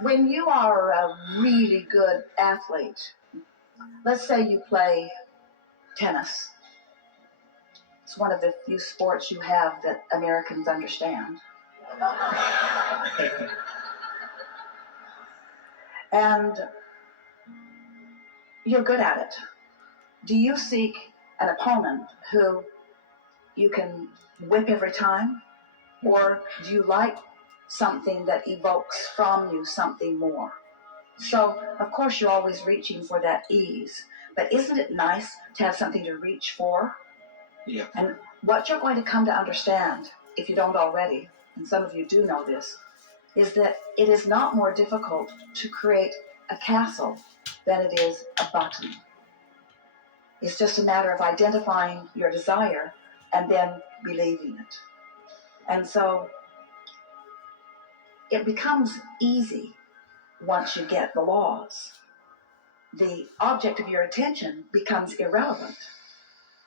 When you are a really good athlete, let's say you play tennis. It's one of the few sports you have that Americans understand. And you're good at it. Do you seek an opponent who you can whip every time? Or do you like something that evokes from you something more? So, of course, you're always reaching for that ease. But isn't it nice to have something to reach for? Yeah. And what you're going to come to understand, if you don't already, and some of you do know this, is that it is not more difficult to create a castle than it is a button. It's just a matter of identifying your desire and then believing it. And so it becomes easy once you get the laws. The object of your attention becomes irrelevant.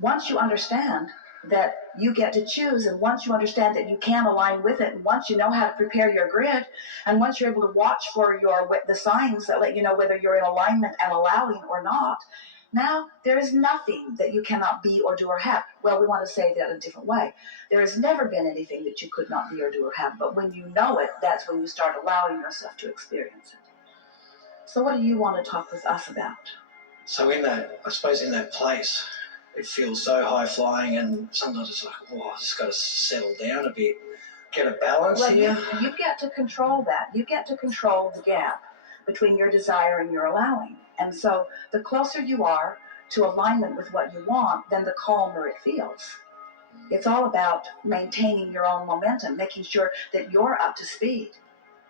Once you understand that you get to choose, and once you understand that you can align with it, and once you know how to prepare your grid, and once you're able to watch for the signs that let you know whether you're in alignment and allowing or not, now there is nothing that you cannot be or do or have. Well, we want to say that in a different way. There has never been anything that you could not be or do or have, but when you know it, that's when you start allowing yourself to experience it. So what do you want to talk with us about? So in that place, it feels so high flying, and sometimes it's like, oh, I just got to settle down a bit, get a balance here. You get to control that. You get to control the gap between your desire and your allowing. And so the closer you are to alignment with what you want, then the calmer it feels. It's all about maintaining your own momentum, making sure that you're up to speed.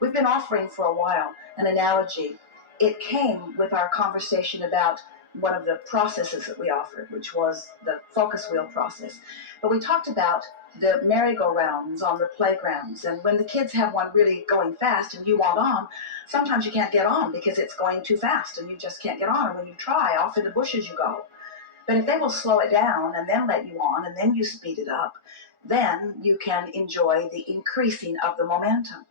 We've been offering for a while an analogy. It came with our conversation about one of the processes that we offered, which was the focus wheel process. But we talked about the merry-go-rounds on the playgrounds, and when the kids have one really going fast and you want on, sometimes you can't get on because it's going too fast and you just can't get on, and when you try, off in the bushes you go. But if they will slow it down and then let you on and then you speed it up, then you can enjoy the increasing of the momentum.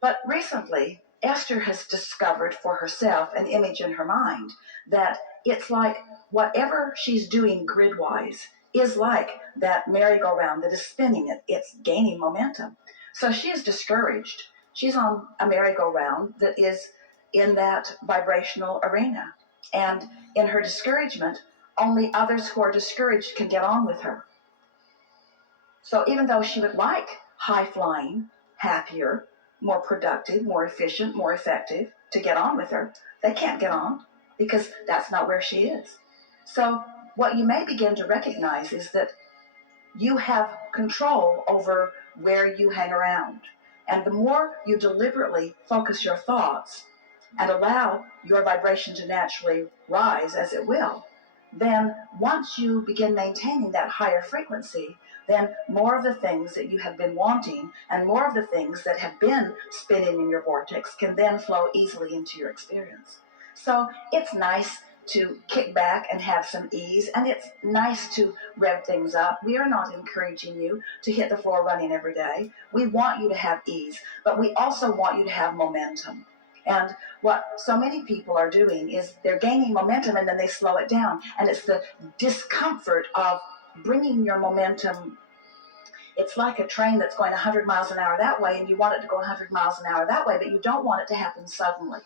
But recently, Esther has discovered for herself an image in her mind that it's like whatever she's doing grid-wise is like that merry-go-round that is spinning it. It's gaining momentum. So she is discouraged. She's on a merry-go-round that is in that vibrational arena. And in her discouragement, only others who are discouraged can get on with her. So even though she would like high-flying, happier, more productive, more efficient, more effective to get on with her, they can't get on because that's not where she is. So what you may begin to recognize is that you have control over where you hang around. And the more you deliberately focus your thoughts and allow your vibration to naturally rise, as it will, then once you begin maintaining that higher frequency, then more of the things that you have been wanting and more of the things that have been spinning in your vortex can then flow easily into your experience. So it's nice to kick back and have some ease, and it's nice to rev things up. We are not encouraging you to hit the floor running every day. We want you to have ease, but we also want you to have momentum. And what so many people are doing is they're gaining momentum and then they slow it down. And it's the discomfort of bringing your momentum. It's like a train that's going 100 miles an hour that way, and you want it to go 100 miles an hour that way, but you don't want it to happen suddenly.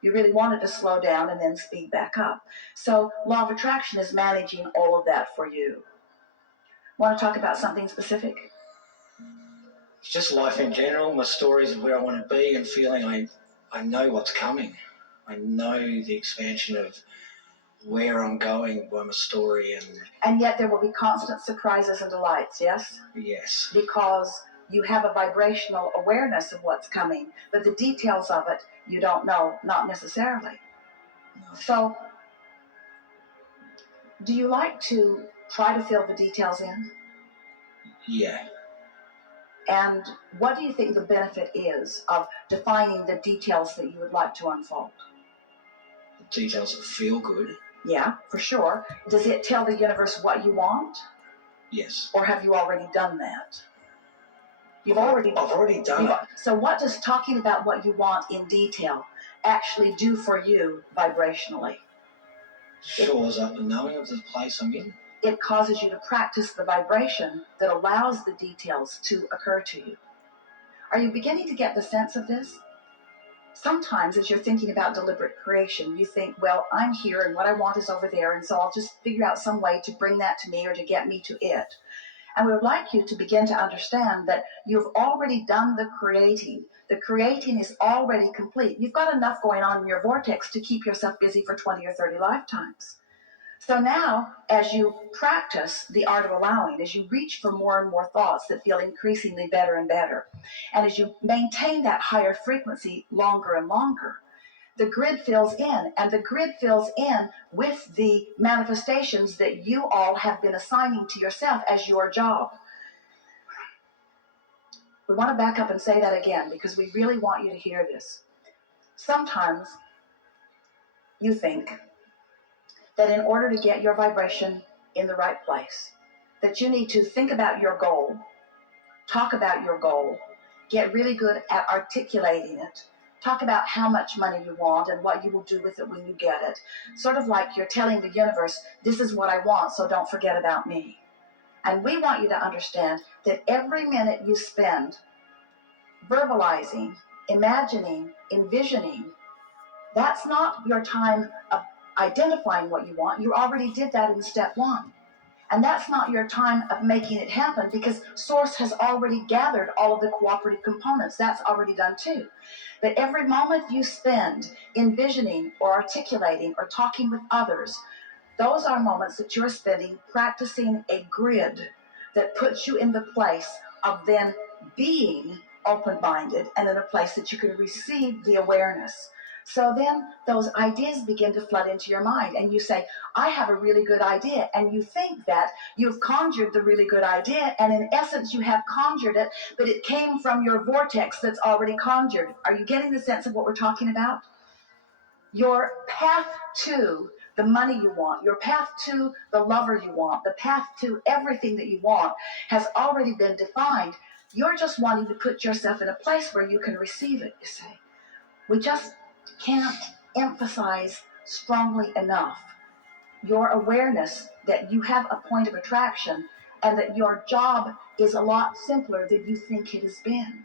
You really want it to slow down and then speed back up. So law of attraction is managing all of that for you. Want to talk about something specific? It's just life in general, my stories of where I want to be and feeling I know what's coming. I know the expansion of where I'm going by my story. And yet there will be constant surprises and delights, yes? Yes. Because you have a vibrational awareness of what's coming, but the details of it you don't know, not necessarily. No. So, do you like to try to fill the details in? Yeah. And what do you think the benefit is of defining the details that you would like to unfold? The details that feel good. Yeah, for sure. Does it tell the universe what you want? Yes. Or have you already done that? I've already done it. So what does talking about what you want in detail actually do for you vibrationally? Shores up the knowing of the place I'm in. It causes you to practice the vibration that allows the details to occur to you. Are you beginning to get the sense of this? Sometimes as you're thinking about deliberate creation, you think, well, I'm here and what I want is over there, and so I'll just figure out some way to bring that to me or to get me to it. And we would like you to begin to understand that you've already done the creating. The creating is already complete. You've got enough going on in your vortex to keep yourself busy for 20 or 30 lifetimes. So now, as you practice the art of allowing, as you reach for more and more thoughts that feel increasingly better and better, and as you maintain that higher frequency longer and longer, the grid fills in, and the grid fills in with the manifestations that you all have been assigning to yourself as your job. We want to back up and say that again because we really want you to hear this. Sometimes you think that in order to get your vibration in the right place, that you need to think about your goal, talk about your goal, get really good at articulating it, talk about how much money you want and what you will do with it when you get it. Sort of like you're telling the universe, this is what I want, so don't forget about me. And we want you to understand that every minute you spend verbalizing, imagining, envisioning, that's not your time of identifying what you want. You already did that in step one. And that's not your time of making it happen because Source has already gathered all of the cooperative components. That's already done too. But every moment you spend envisioning or articulating or talking with others, those are moments that you're spending practicing a grid that puts you in the place of then being open-minded and in a place that you can receive the awareness. So then those ideas begin to flood into your mind and you say, I have a really good idea. And you think that you've conjured the really good idea. And in essence, you have conjured it, but it came from your vortex that's already conjured. Are you getting the sense of what we're talking about? Your path to the money you want, your path to the lover you want, the path to everything that you want has already been defined. You're just wanting to put yourself in a place where you can receive it, you see. We just can't emphasize strongly enough your awareness that you have a point of attraction and that your job is a lot simpler than you think it has been.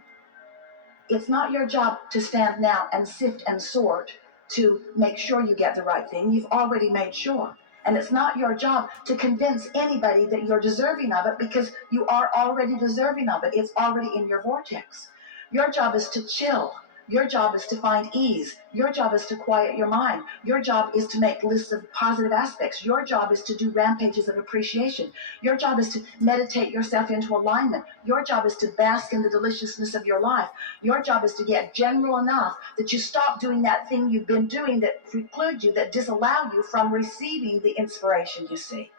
It's not your job to stand now and sift and sort to make sure you get the right thing. You've already made sure. And it's not your job to convince anybody that you're deserving of it because you are already deserving of it. It's already in your vortex. Your job is to chill. Your job is to find ease. Your job is to quiet your mind. Your job is to make lists of positive aspects. Your job is to do rampages of appreciation. Your job is to meditate yourself into alignment. Your job is to bask in the deliciousness of your life. Your job is to get general enough that you stop doing that thing you've been doing that preclude you, that disallow you from receiving the inspiration you see.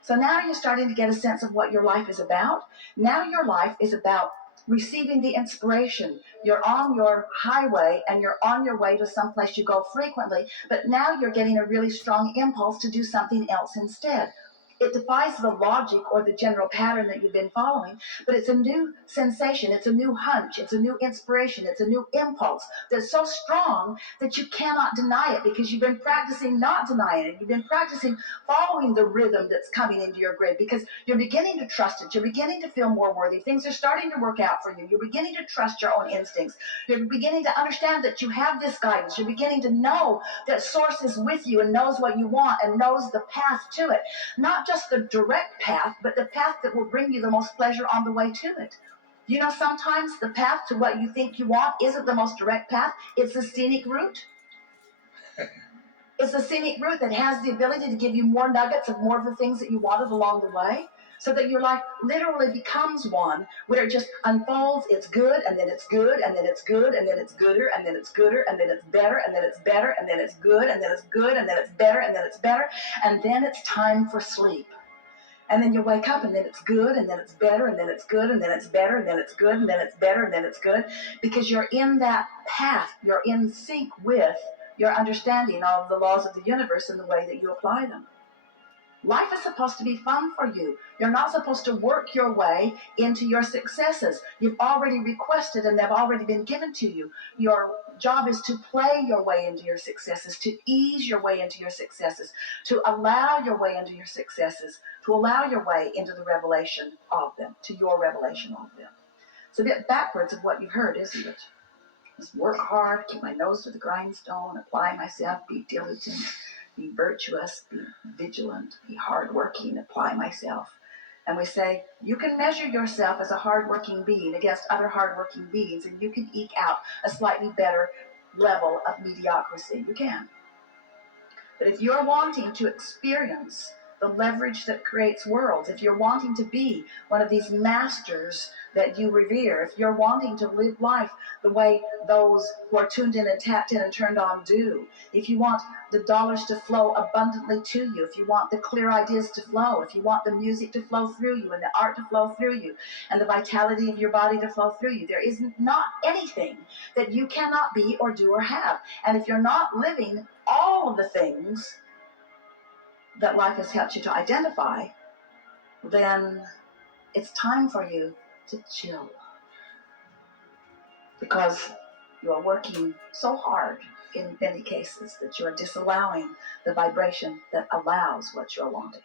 So now you're starting to get a sense of what your life is about. Now your life is about receiving the inspiration. You're on your highway and you're on your way to someplace you go frequently, but now you're getting a really strong impulse to do something else instead. It defies the logic or the general pattern that you've been following, but it's a new sensation, it's a new hunch, it's a new inspiration, it's a new impulse that's so strong that you cannot deny it because you've been practicing not denying it. You've been practicing following the rhythm that's coming into your grid because you're beginning to trust it. You're beginning to feel more worthy. Things are starting to work out for you. You're beginning to trust your own instincts. You're beginning to understand that you have this guidance. You're beginning to know that Source is with you and knows what you want and knows the path to it. Not just the direct path, but the path that will bring you the most pleasure on the way to it. You know, sometimes the path to what you think you want isn't the most direct path. It's a scenic route. It's a scenic route that has the ability to give you more nuggets of more of the things that you wanted along the way, so that your life literally becomes one where it just unfolds. It's good, and then it's good, and then it's good, and then it's gooder, and then it's gooder, and then it's better, and then it's better, and then it's good, and then it's good, and then it's better, and then it's better, and then it's time for sleep. And then you wake up and then it's good and then it's better and then it's good and then it's better and then it's good and then it's better and then it's good because you're in that path. You're in sync with your understanding of the laws of the universe and the way that you apply them. Life is supposed to be fun for you. You're not supposed to work your way into your successes. You've already requested and they've already been given to you. Your job is to play your way into your successes, to ease your way into your successes, to allow your way into your successes, to allow your way into the revelation of them, to your revelation of them. It's a bit backwards of what you've heard, isn't it? Just work hard, keep my nose to the grindstone, apply myself, be diligent, be virtuous, be vigilant, be hardworking, apply myself. And we say, you can measure yourself as a hardworking being against other hardworking beings, and you can eke out a slightly better level of mediocrity. You can. But if you're wanting to experience the leverage that creates worlds, if you're wanting to be one of these masters that you revere, if you're wanting to live life the way those who are tuned in and tapped in and turned on do, if you want the dollars to flow abundantly to you, if you want the clear ideas to flow, if you want the music to flow through you and the art to flow through you and the vitality of your body to flow through you, there is not anything that you cannot be or do or have. And if you're not living all of the things that life has helped you to identify, then it's time for you to chill. Because you are working so hard in many cases that you are disallowing the vibration that allows what you're wanting.